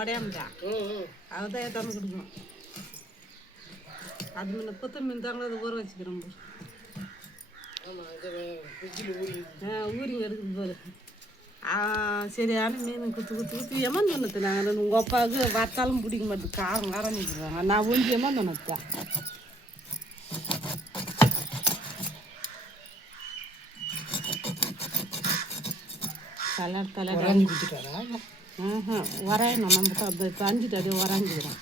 உடையாமட்டா அதுதான் ஏற்றாந்து கொடுக்கணும். அது மீன் புத்த மீன் தாங்க அதை ஊற வச்சுக்கிறோம். ஊறிங்க எடுக்குது பாரு. சரியான மீன் குத்து ஏமாந்து ஒன்று நாங்கள் உங்கள் அப்பாவுக்கு வத்தாலும் பிடிக்க மாட்டேது. காரம் காரம் நிற்கிறாங்க. நான் ஒஞ்சி ஏமாந்து ஒன்றுத்தான் தலையாடு குடிச்சிட்டாரா? வரையணும். நம்ம இப்போ அஞ்சிட்டு அப்படியே வரைஞ்சிக்கிறோம்.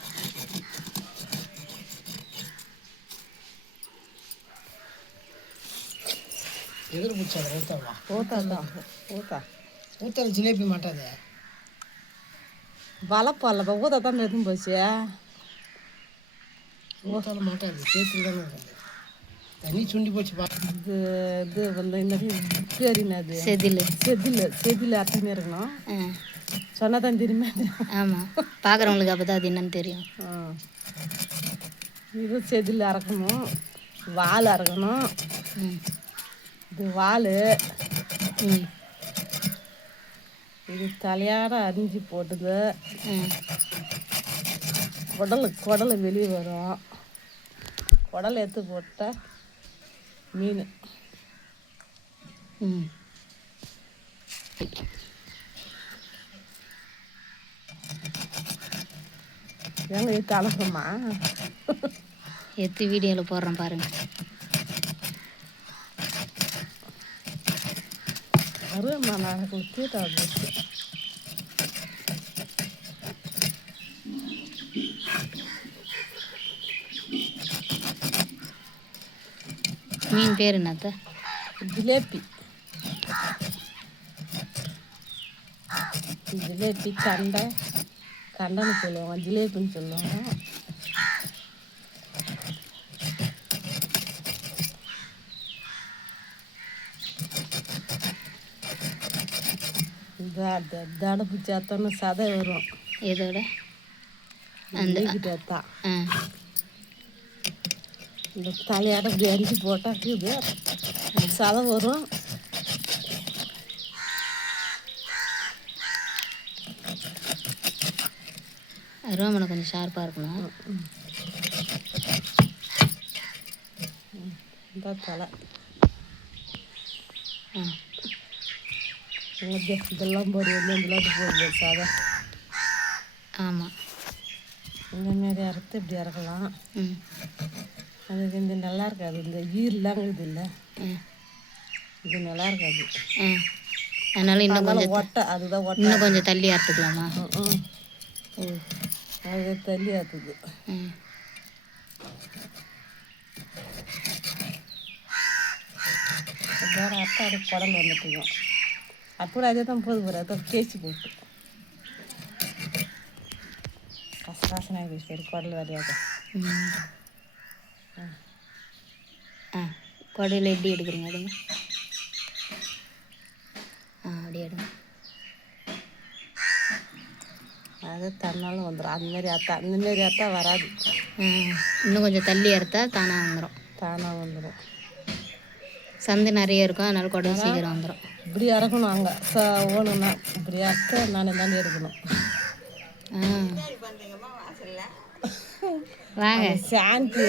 எதிர் பிடிச்சாத எடுத்தாவா? ஊத்தா ஜிலேபி மாட்டாத வளப்பல்ல ஊதா தான் எதுவும் போச்சு. ஊத்தால மாட்டாது, சேர்த்து தானே தண்ணி சுண்டி போச்சு. இது வந்து இந்த பேரினது செதில் அத்தனை இருக்கணும். சொன்னா தான் தெரியுமா? ஆமாம், பார்க்குறவங்களுக்கு அப்போ தான் அது என்னன்னு தெரியும். இது செதில் அறக்கணும், வால் அறக்கணும். இது வால், இது தலையாட அரிஞ்சு போட்டுது. குடலை வெளியே வரும். குடலை எடுத்து போட்டால் மீன். ஏங்க எடுத்து அலப்பமா எடுத்து வீடியோவில் போடுறேன் பாருங்க. அருமா நாளைக்கு தீட்டா போச்சு. மீன் பேர் என்னத்த? ஜிலேபி. கண்டன்னு சொல்லுவாங்க, ஜிலேபின்னு சொல்லுவாங்க. தடுப்பு சேர்த்தோன்னு சதை வரும். இதோட தான் இந்த தலையாட இப்படி அரிஞ்சு போட்டாக்குது, சதை வரும். ரோமனை கொஞ்சம் ஷார்ப்பாக இருக்கணும். இந்த தலை இதெல்லாம் போடுவோம். போடுவோம் சாதா. ஆமாம், இந்தமாரி அறுத்து இப்படி இறக்கலாம். அதுக்கு இந்த நல்லா இருக்காது. இந்த ஈரெலாம் இது இல்லை, இது நல்லா இருக்காது. அதனால இன்னும் கொஞ்சம் ஒட்டை, அதுதான் ஒட்டை. இன்னும் கொஞ்சம் தள்ளி அறுத்துக்கலாமா? அது தள்ளி அறுத்துது. வேற அட்டை அது குடல் வந்துட்டுக்கும். அப்போ அதே தான் போது போகிற அதை தேய்ச்சி போட்டு கசகாசனாக போய் சரி குடல் வரையாது. குடல் எப்படி எடுக்கிறீங்க? எடுங்க. அப்படி எடுங்க. அது தன்னாலும் வந்துடும். அந்தமாரி அத்தா வராது. இன்னும் கொஞ்சம் தள்ளி அறுத்தா தானாக வந்துடும். சந்து நிறைய இருக்கும், அதனால குடல் சீக்கிரம் வந்துடும். இப்படி இறக்கணும். அங்கே ஓணுன்னா இப்படி அறுத்த நான் தானே எடுக்கணும். வாங்க சாந்தி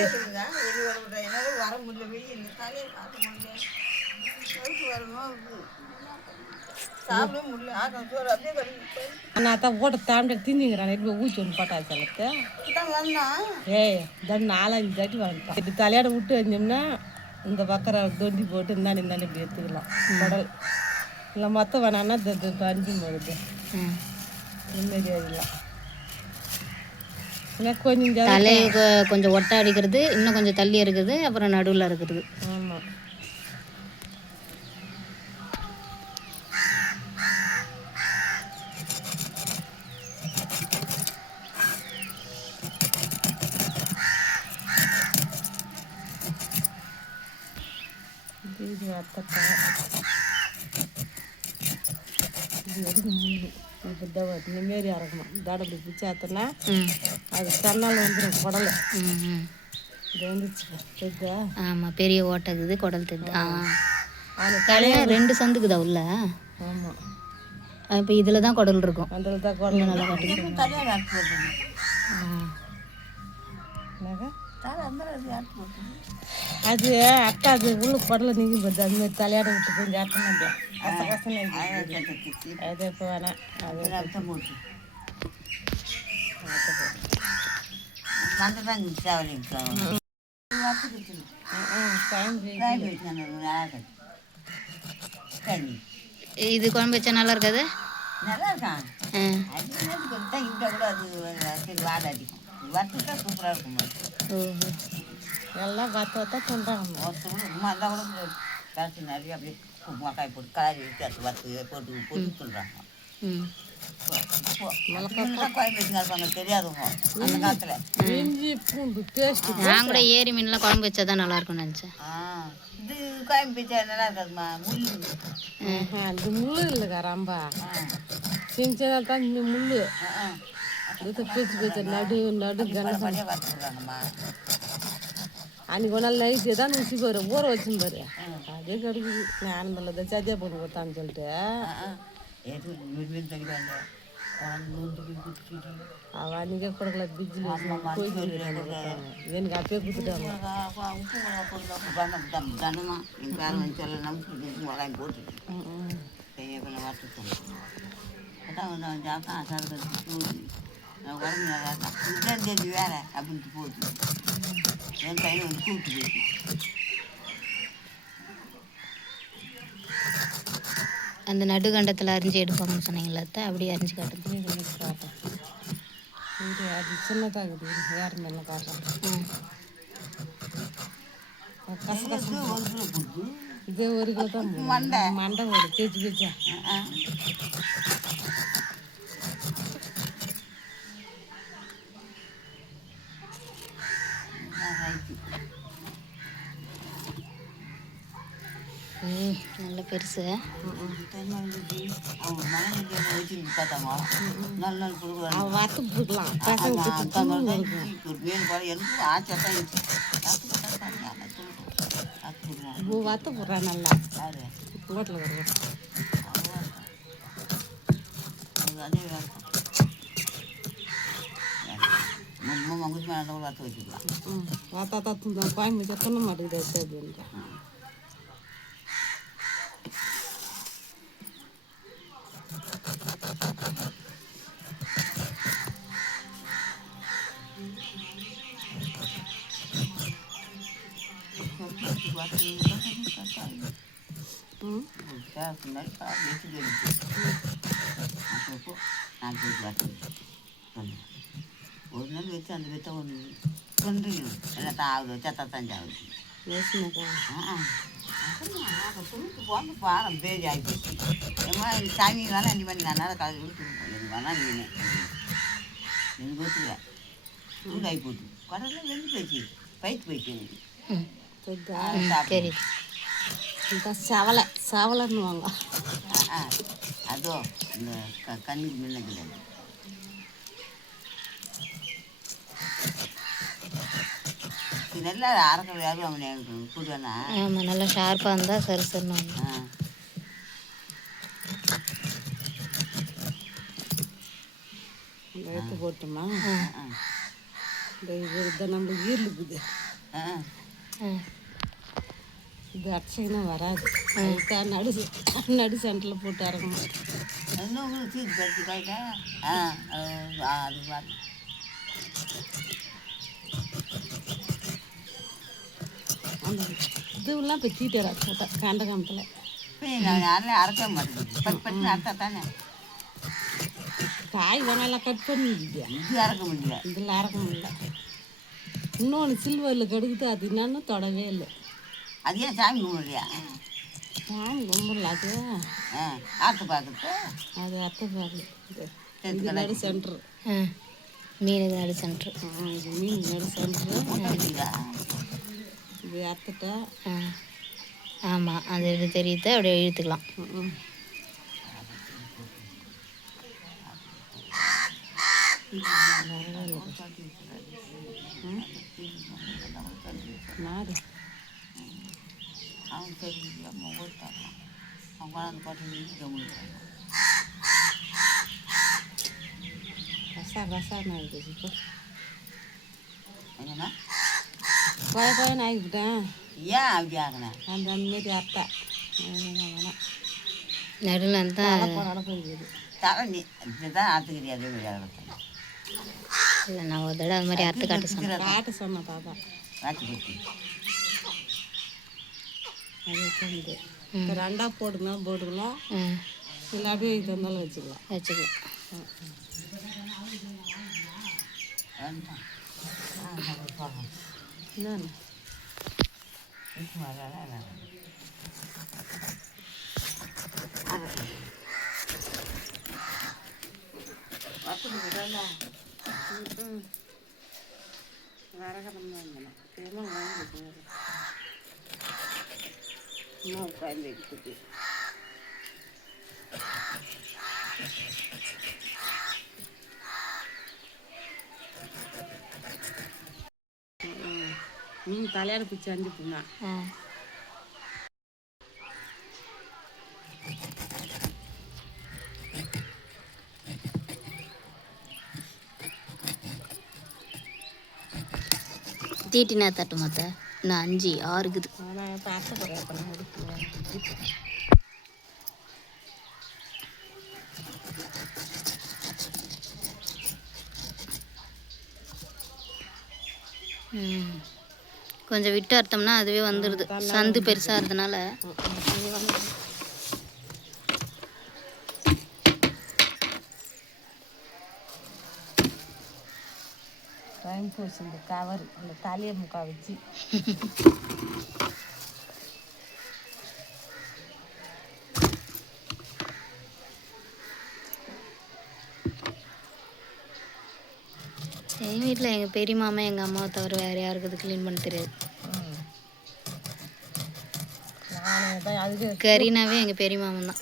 நான் தான் போட்டு தாண்டி திஞ்சிங்கிறான். இப்போ ஊற்றி ஒன்று போட்டா செலத்து. தான் 4-5 தாட்டி வந்துட்டான். இப்படி தலையாட விட்டு வந்தோம்னா இந்த பக்கரை தொண்டி போட்டு இந்தாண்டி இப்படி எடுத்துக்கலாம். குடல் இல்லை மொத்தம் வேணான்னா அஞ்சு போகுது. நிம்மதி ஆகிடலாம். கொஞ்சம் தலையை கொஞ்சம் ஒட்டை அடிக்கிறது, இன்னும் கொஞ்சம் தள்ளி இருக்குது, அப்புறம் நடுவில் இருக்குது. ஆமாம், இது அத்தப்பா இது எதுக்கு முள்ளு இப்போ இந்தமாரி அறக்கணும். தடப்படி பிடிச்சி அத்தனா அது தன்னால் வந்துடும். குடலை இது வந்துச்சு தெரியுதா? ஆமாம், பெரிய ஓட்டக்குது, குடல் தெரியுது. அதில் தலையாக 2 சந்துக்குதா உள்ள? ஆமாம், இப்போ இதில் தான் குடல் இருக்கும். அதில் தான் குடல் நல்லா கட்டி தலையாடு அறுத்து போட்டுது. என்னங்க தலை அந்த அறுத்து போட்டுது. அது அக்கா அது உள்ள குடலை நீங்கி போகுது. அது மாதிரி தலையாட விட்டு கொஞ்சம் ஆட்டம் அப்படியே கசகசன்னு அது எப்போ வேணாம் அது ரத்தம் போட்டு வந்து தான் தேவையில்லை. இது குழம்பு வச்சா நல்லா இருக்காது. நல்லா இருக்கான். அது தான் இந்த கூட அது வாடை அடிக்கும். வறுத்துட்டா சூப்பராக இருக்கும். எல்லாம் வத்த சொல்கிறாங்க. ஒருத்தவங்க உமா இருந்தால் கூட காசு நிறைய அப்படியே மக்காய் போட்டு காய் வச்சு வறுத்து போட்டு போட்டு சொல்கிறாங்க. கோயம்பு வச்சுங்க இருப்பாங்க தெரியாதவங்க அந்த காலத்தில். இஞ்சி பூண்டு பேஸ்ட் நான் கூட ஏரி மீன்லாம் குழம்பு வச்சா தான் நல்லா இருக்கும்னு நினச்சேன். இது கோயம்பு வச்சா நல்லா இருக்காதுமா. முள் அது முள் இல்லைக்கா ரொம்ப செஞ்சால் தான் இந்த முள் இது பேச்சு நடு நடு படியாக வறுத்துடுறாங்கம்மா. அன்றைக்கி ஒரு நாள் நைட்டு தான் ஊசி பாரு ஊற வச்சுன்னு பாரு அதே கடுக்குது. நான் நல்லதை சத்தியா போட்டு கொடுத்தான்னு சொல்லிட்டு அவள் அன்றைக்கே கொடுக்கல பிஜில் எனக்கு அப்பயே கொடுத்துட்டாங்க. தண்டமா எங்கள் பேரை வந்து சொல்ல நம்பிக்கை வராங்க போட்டு வறுத்து அதான் வந்து ஜாக்கா சரக்கு உடம்பு நல்லா இருக்கான். இதுதான் தெரிஞ்சு வேற அப்படின்ட்டு போட்டு என் கையில் வந்து கூப்பிட்டு போயிட்டு அந்த நடுகண்டத்தில் அரிஞ்சு எடுப்பாங்கன்னு சொன்னீங்களா அத்தை? அப்படியே அரிஞ்சு காட்டுது. காட்டேன் இது அது சின்னதாகுது வேறு மேலே காட்டுறேன். கசகசு ஒரு கிலோ கொடுத்து இதே ஒரு கிலோ தான் மண்டை மண்டை ஒரு பேச்சு பேச்சா நல்ல பெருசு. வறுத்து போடலாம் பசங்க வறுத்து போடுறேன் நல்லா ரோட்டில் வருவேன். அதே மங்குச்சு மேலே வறுத்து வச்சுக்கலாம். வாத்தா தான் கோயம்பு சொல்ல மாட்டேங்குது அப்படின்ட்டு ஒரு நாள் வச்சு அந்த வித்த ஒன்று கொன்றிடும் எல்லாம் தான் ஆகுது சத்தான் ஆகுது. போங்க பாரம் பேஜ் ஆகிப்போச்சு. ஏமா சாமி வேணால் அஞ்சு மணி நேரம் காலையில் கொடுத்துருப்போம். எனக்கு வேணாம் நீ எனக்கு ஒத்துக்கல சூடாகி போட்டு கடலில் வெந்து போயிடுச்சு பயிற்சி போயிடுச்சு சரி. சவலை சவலைன்னுவாங்க. அதோ இந்த கண்ணுக்கு முன்னது நல்லா அரைக்கல் யாரும் அவனை கூடுவானா. ஆமாம் நல்லா ஷார்ப்பாக இருந்தால் சரி சரின்னு. எடுத்து போட்டோமா இந்த இது நம்ம ஈர்லுக்குது இது அடிச்சிங்கன்னா வராது. நடு சென்டரில் போட்டு இறக்கணும். இன்னும் சீட்டு பறிச்சு காய்ட்டா அது பார்த்து அந்த இதுவெல்லாம் இப்போ தீட்டா போட்டேன் கண்ட காமத்தில். நான் யாரும் அரைக்க மாட்டேங்குது பட்டு பட்டு அரைத்தா தானே காய் வேணாலும் கட் பண்ணிடுது. இது அரைக்க முடியல இதில் அரைக்க முடியல. இன்னொன்று சில்வரில் கெடுக்குது அது என்னன்னு தொடவே இல்லை. அது ஏன் சாமி கும்பிடலையா? சாமி கும்பிடல அது ஆற்று பார்க்குறது அது அத்தை பார்க்குது. இது நடு சென்ட்ரு மீன் நடு சென்ட்ரு இது மீன் நடு சென்ட்ரு இது அத்தைட்ட. ஆமாம் அது இது தெரியுது அப்படியே இழுத்துக்கலாம். நாடு அவன் சரி ஓட்டாங்க அவங்க அந்த பாட்டு ரசான்னு ஆகிடுச்சு இப்போ என்னன்னா கோயன்னு ஆகிக்கிட்டேன். ஏன் அப்படி ஆகினேன்? அந்த மாரி அத்தை வேணாம் நடுவில் இருந்தால் போனாலும் போயிடுது. தலை நீ இதுதான் ஆற்றுக்கிறியா அதே மாதிரி ஆகணும். இல்லை நான் ஒரு தடவை அது மாதிரி அறுத்து காட்ட சொன்னேன். காட்ட சொன்ன தாத்தா காட்சி கொடுத்து அது வந்து இப்போ ரெண்டாக போட்டுக்கலாம் இல்லை அப்படியே இது வந்தாலும் வச்சுக்கலாம். வேண்டாம் என்னன்னு வரகடம் தான் திரும்ப வாங்கிட்டு இன்னும் உட்காந்து எடுத்துட்டு மீன் தலையாட பிடிச்சி அஞ்சுப்புங்க. தீட்டினா தட்டு மாத்த நான் 5 6 இருக்குது. ஆனால் இப்போ ஆசைப்படுறேன் இப்போ நான் முடிக்கிறேன். கொஞ்சம் விட்டு அறுத்தோம்னா அதுவே வந்துடுது. சந்து பெருசாக இருந்தனால டைம் போச்சு இந்த கவர் அந்த தலையை முக்கா வச்சு. எங்கள் வீட்டில் எங்கள் பெரிய மாமா எங்கள் அம்மாவை தவிர வேறு யாருக்கு க்ளீன் பண்ண தெரியாது. அதுக்கு கறினாவே எங்கள் பெரிய மாமன் தான்.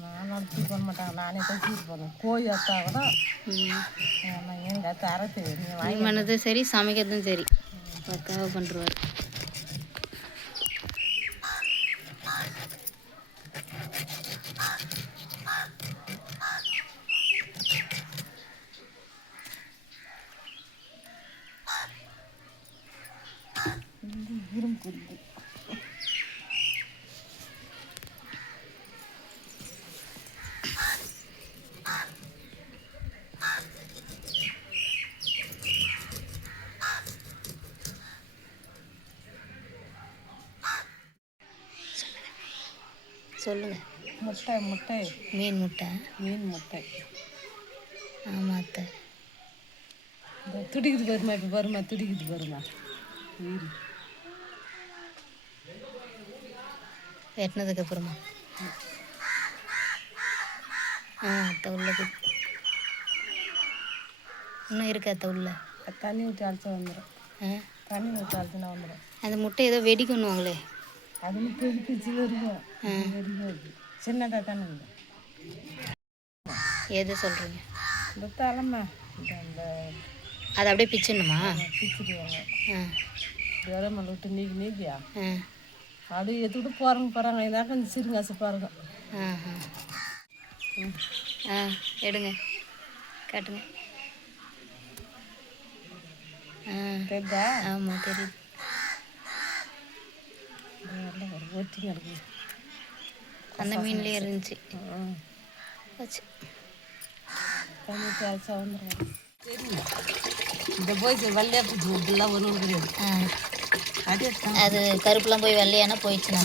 நான் நடத்தி பண்ண மாட்டாங்க, நானே தூக்கிட்டு போனேன். கோழி அத்தா கூட எங்கள் அத்தை அரை தெரியும். நீங்கள் க்ளீன் பண்ணதும் சரி சமைக்கிறதும் சரி பக்காவாக பண்ணுருவார். இரும்பு சொல்லுங்க. முட்டை முட்டை மீன் முட்டை. மீன் முட்டை. ஆமாம் அத்தை. இந்த துடிக்குது வருமா, இப்போ வருமா, துடிக்குது வருமா. வெட்டினதுக்கு அப்புறமா அத்தை உள்ளது இன்னும் இருக்கு. அத்தை உள்ள தண்ணி ஊற்றி அழைச்சா வந்துடும். தண்ணி ஊற்றி அழைச்சினா வந்துடும். அந்த முட்டை ஏதோ வெடிக்கணுவாங்களே அதுன்னு பெரிய பிச்சில் இருக்கும். சின்னதாக தானே இல்லை. எது சொல்கிறீங்க? இந்த தலைமை இந்த அதை அப்படியே பிச்சிடணுமா? பிச்சுடுவாங்க. விரமல் விட்டு நீக்கியா அப்படியே எடுத்துக்கிட்டு போகிறாங்க. இதாக்க இந்த சிறுங்காசு பாருங்க. எடுங்க காட்டுங்க. தெரியுதா? ஆமாம் தெரியுது. ஒட்டி நடக்குது. அந்த மீன்லேயே இருந்துச்சு. வச்சு தண்ணி அழைச்சா வந்துடும். இந்த போய் வெள்ளையா பூச்சி இப்படிலாம் ஒன்றும் கிடையாது. அது கருப்புலாம் போய் வெள்ளையானா போயிடுச்சுன்னா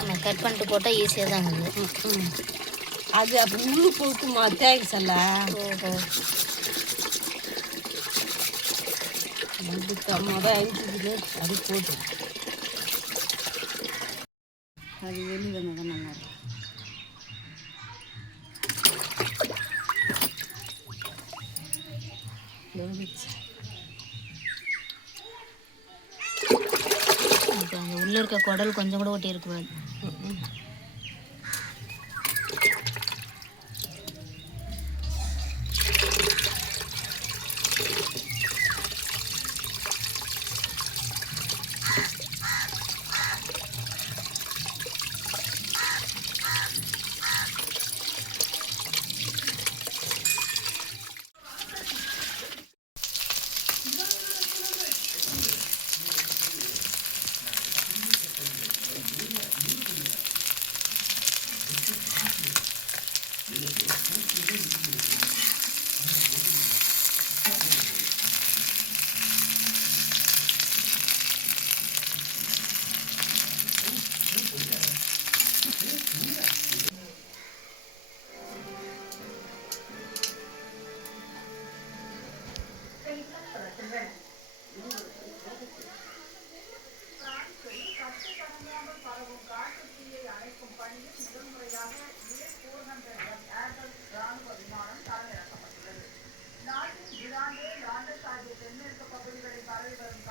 ஆமாம் கட் பண்ணிட்டு போட்டால் ஈஸியாக தான் இருக்குது. அது அப்படி உள்ளு போக்குமா தேங்க்ஸ்ல்ல. ஓஹோ மொதல் 5 கிலோ அது போட்டு அது வெளியே வந்தால் தான் நல்லா இருக்கும். இப்போ அந்த உள்ளே இருக்க குடல் கொஞ்சம் கூட ஒட்டி இருக்கக்கூடாது. நாட்டின் இராண்டே லாண்டஸ் ஆகிய தென்மேற்கு பகுதிகளில் பரவி வரும்